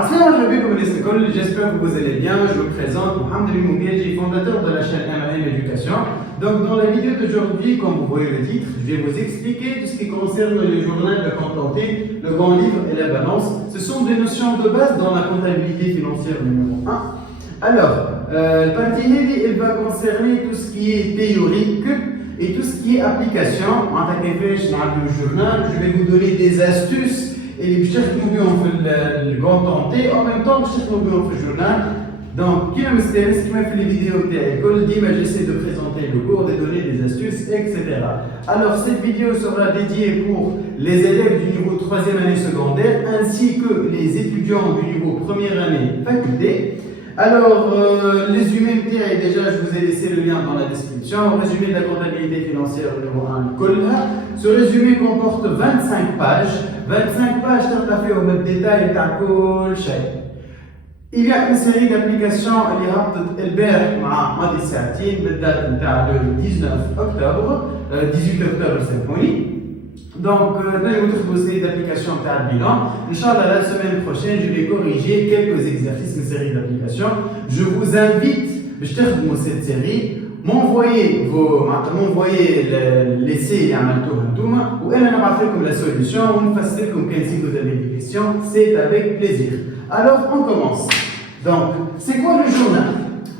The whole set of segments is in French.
Assalamu alaikum les j'espère que vous allez bien. Je vous présente Mohamed Mougedji, fondateur de la chaîne MAM Éducation. Donc dans la vidéo d'aujourd'hui, comme vous voyez le titre, je vais vous expliquer tout ce qui concerne le journal de comptabilité, le grand livre et la balance. Ce sont des notions de base dans la comptabilité financière numéro 1. Alors, le partie elle va concerner tout ce qui est théorique et tout ce qui est application. En tant que le journal, je vais vous donner des astuces. Et les بشكل في الكونتونتي en même temps بشكل في الجورنال. Donc كيما مستانس كيما في les vidéos تاعي الكل ديما j'essaie de présenter le cours, de donner des astuces, etc. Alors cette vidéo sera dédiée pour les élèves du niveau 3e année secondaire ainsi que les étudiants du niveau 1er année faculté. Alors, résumé déjà, je vous ai laissé le lien dans la description. Résumé de la comptabilité financière numéro 1. Ce résumé comporte 25 pages. 25 pages, tout à fait au même détail, il y a une série d'applications qui le 19 octobre, 18 octobre, c'est donc, nous avons une d'applications de bilan. Inch'Allah, la semaine prochaine, je vais corriger quelques exercices, une série d'applications. Je vous invite, à cette série, m'envoyer l'essai à un tour ou elle va faire comme la solution, ou une facile comme si vous avez des questions, c'est avec plaisir. Alors, on commence. Donc, c'est quoi le journal?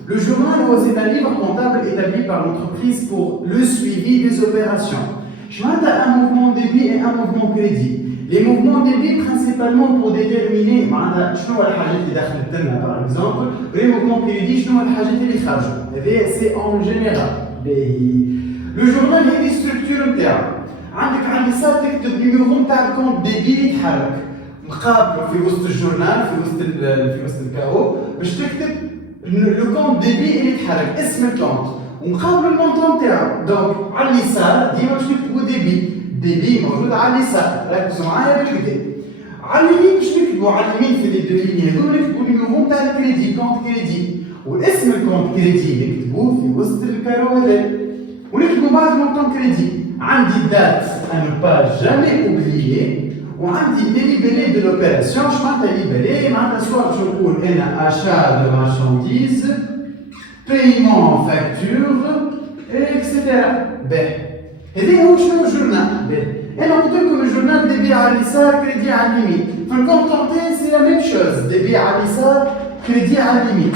Le journal, c'est un livre comptable établi par l'entreprise pour le suivi des opérations. Je m'attends à un mouvement débit et un mouvement crédit. Les mouvements débit principalement pour déterminer par exemple, les mouvements crédit, c'est en général. Le journal est structure interne. عندك على اليسار تكتب نيميرو نتاع الكونت ديبي اللي يتحرك مقابله في وسط الجورنال في وسط الكاو باش تكتب لو كونت ديبي اللي يتحرك اسم الكونت ومقابل المونطون تاعو. دونك على اليسار ديما باش نكتبوا ديبي موجود على اليسار، ركزوا معايا بالكدا. على اليمين باش نكتبوا على اليمين في لي دو ليني هذو نكتبوا النيميرو تاع الكريدي كونت كريدي واسم الكونت كريدي نكتبوه في وسط الكارو هذا ونكتبوا بعد المونطون كريدي. عندي دات à ne pas jamais oublier وعندي les libellés de l'opération. je معناتها libellé معناتها soit je نقول هنا achat de marchandises, paiement en facture, etc. باهي هذا هو شنو الجورنال. باهي انا قلت لكم الجورنال ديبي على اليسار كريدي على اليمين. في الكونتونتي سي لا ميم شوز، ديبي على اليسار كريدي على اليمين.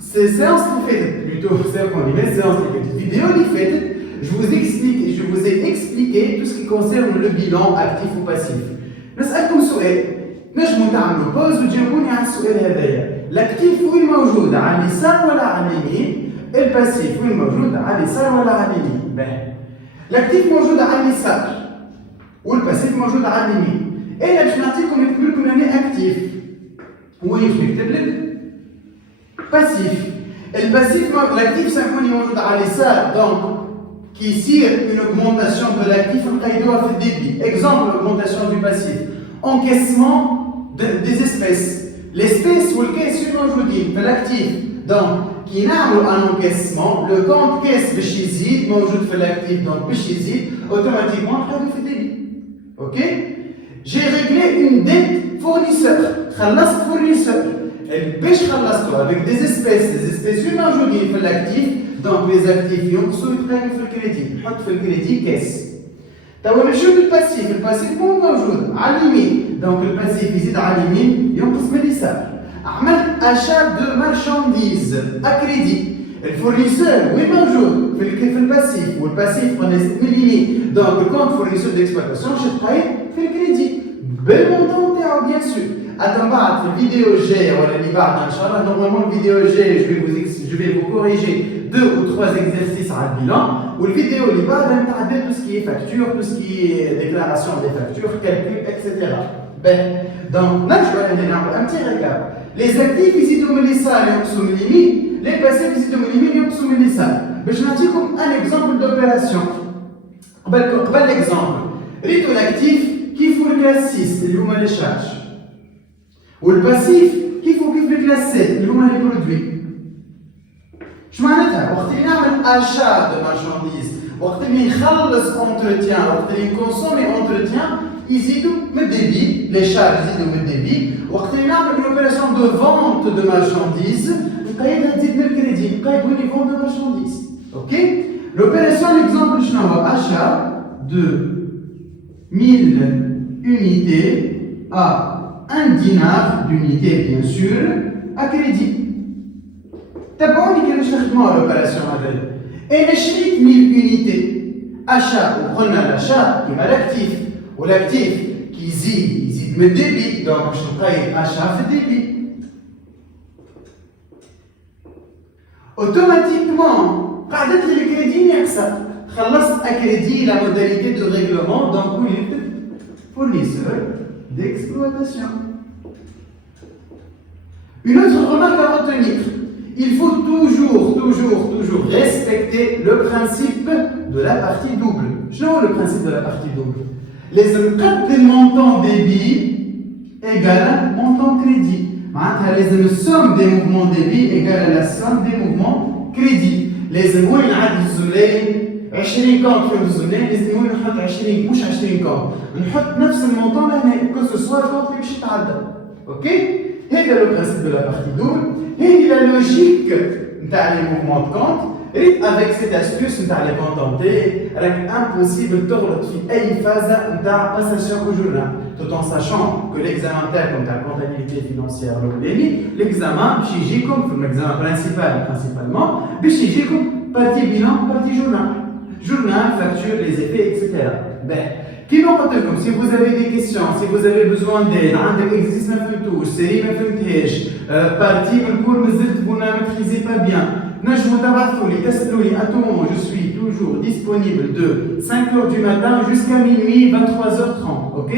سي سيونس اللي فاتت بلوتو سيونس اللي فاتت الفيديو اللي فاتت je vous ai expliqué tout ce qui concerne le bilan actif ou passif. نسألكم سؤال، نجموا تعملوا بوز وتجاوبوني على السؤال هذايا. الاكتيف وين موجود؟ على اليسار ولا على اليمين؟ الباسيف وين موجود؟ على اليسار ولا على اليمين؟ باهي. الاكتيف موجود على اليسار والباسيف موجود على اليمين. انا باش نعطيكم نكتب لكم هنا اكتيف. وين باش نكتب لك؟ باسيف. الباسيف الاكتيف سامحوني موجود على اليسار دونك qui tire une augmentation de l'actif doit faire débit. Exemple, l'augmentation du passif. Encaissement des espèces. L'espèce ou le caisse, je vous dis, de l'actif. Donc, qui n'a un encaissement, le compte caisse de chizid, موجود في l'actif, donc bchizid, automatiquement, il fait débit. Ok? J'ai réglé une dette fournisseur. خلصت fournisseur. باش خلصته avec des espèces موجودين في l'actif. Donc les actifs ينقصوا يتقيموا في الكريدي، نحط في الكريدي كاس. توا نشوف الباسيف مو موجود على اليمين، دونك الباسيف يزيد على اليمين ينقص من اليسار. عملت اشات دو مارشانديز اكريدي، الفورنيسور وين موجود؟ في الباسيف، والباسيف من اليمين، دونك الكونت فورنيسور ديكسبلوطاسيون شتقيم في الكريدي بالمونطون تاعو بيان سور. Attends, بعد في الفيديو الجاي ولا اللي بعدها ان شاء الله normalement الفيديو الجاي je vais vous corriger 2 ou 3 exercices على البيلان والفيديو اللي بعدها نتعدل tout ce qui est facture, tout ce qui est déclaration des factures, calcul, etc. باهي دونك نرجعوا هنا نعمل un petit récap. Les actifs يزيدوا من اليسار ينقصوا من اليمين، les passifs يزيدوا من اليمين ينقصوا من اليسار. باش نعطيكم un exemple d'opération. قبل l'exemple ريتو l'actif كيف الكلاس 6 اللي هما لي شارج والباسيف كيف الكلاس 7 اللي هما لي برودوي. شو معناتها؟ وقت اللي نعمل اشا دو مارشانديز، وقت اللي نخلص اونتروتيان، وقت اللي نكونسومي اونتروتيان يزيدوا من الديبي، لي شارج يزيدوا من الديبي، وقت اللي نعمل l'opération de vente de marchandises, le crédit, vente de marchandises. Ok? L'opération, l'exemple, je achat de 1000 unités à 1 dinar d'unité, bien sûr, à crédit. D'abord, on a l'opération avec. Et les 1000 unités, achat, on a l'achat qui est l'actif, ou l'actif qui zide le débit, donc je paye achat fait débit. Automatiquement, par le crédit, il y a ça. خلصت à crédit la modalité de règlement d'un fournisseur d'exploitation. Une autre remarque à retenir. Il faut toujours respecter le principe de la partie double. Je vois le principe de la partie double. Les enquêtes montant débit égale montant crédit. La somme des mouvements débit égale à la somme des mouvements crédit. Les mots ils ont 20 comptes في الزملاء لازم نحط 20 مش 20 كونت نحط نفس المونطون هنا كو سوا الكونت اللي باش يتعدى اوكي هذا لو برانسيب دو لا بارتي دول هذه لا لوجيك نتاع لي موفمون دو كونت ريت افيك سيت استيوس نتاع لي كونتونتي راك امبوسيبل تغلط في اي فازه نتاع باساسيون او جورنال tout en sachant que l'examen تاعكم تاع comptabilité financière الاولاني l'examen باش يجيكم في l'examen principalement باش يجيكم partie bilan partie journal, facture, les effets, etc. Qui n'ont pas de comme si vous avez des questions, si vous avez besoin d'aide, un exercice ma tout, série ma partie le cours vous ne maîtrisez pas bien. À tout moment, je suis toujours disponible de 5h du matin jusqu'à minuit 23h30, ok?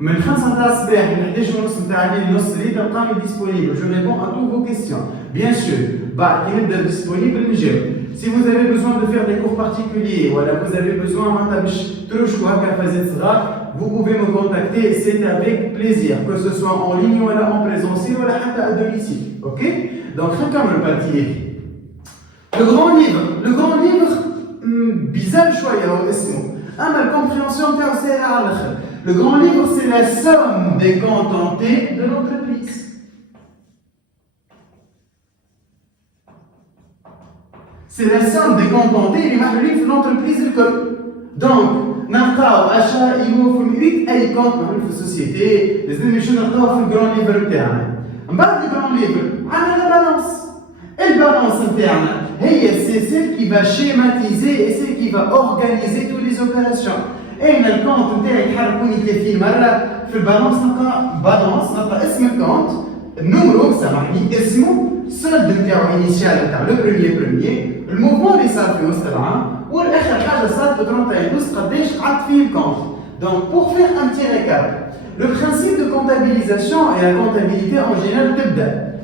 من 5 تاع الصباح ل 11 ونص نتاع الليل نص الليل تلقاني disponible. Je réponds à toutes vos questions. Bien sûr, بعد كي نبدا disponible نجاوب. Si vous avez besoin de faire des cours particuliers, voilà, vous avez besoin vous pouvez me contacter, c'est avec plaisir, que ce soit en ligne ou en présentiel ou à domicile. Ok? Donc, comme le parti. Le grand livre, bizarre choix, la compréhension c'est le grand livre, c'est la somme des contentés de l'entreprise. C'est la somme des contentés et les l'entreprise. Donc, نلقاو achat immobilier في اي compte في السوسيتي لازم نمشيو نلقاو في الجران ليفر نتاعنا. من بعد الجران ليفر عندنا لا بالانس. البالانس نتاعنا هي c'est celle qui va schématiser et celle qui va organiser toutes les opérations. اين الكونت نتاعي يتحركوني 30 مره في البالانس نلقى اسم الكونت النمرو سامحني اسمه السولد نتاعو انيشيال نتاع لو بروميير le mouvement اللي صار في وسط العام والاخر حاجه صارت ب 31 قداش قعدت فيه الكونت. Donc pour faire un petit récap, le principe de comptabilisation et la comptabilité en général تبدا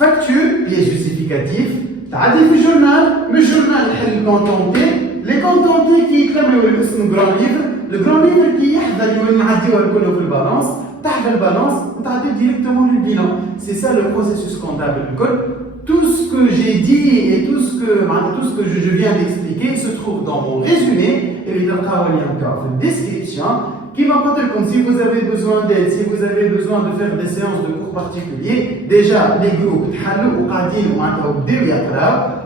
facture pièce justificatif تعدي في الجورنال من الجورنال نحل الكونتونتي لي كونتونتي كي يتلموا الاسم جران ليفر الجران ليفر كي يحضر يولي نعديوها كله في البالانس تحضر البالانس وتعدي ديريكتومون للبيلان. C'est ça le processus comptable الكل. Tout ce que j'ai dit et tout ce que je viens d'expliquer se trouve dans mon résumé et il y a encore une description qui m'apporte comme si vous avez besoin d'aide, si vous avez besoin de faire des séances de cours particuliers, déjà les groupes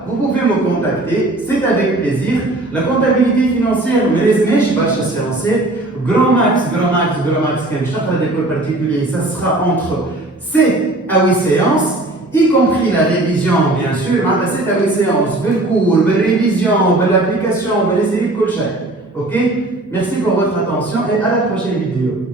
vous pouvez me contacter, c'est avec plaisir. La comptabilité financière, grand max, des cours particuliers, ça sera entre 7 à 8 séances. Y compris la révision, bien sûr, c'est à 8 séances, le cours, la révision, l'application, les séries de coaching. Ok? Merci pour votre attention et à la prochaine vidéo.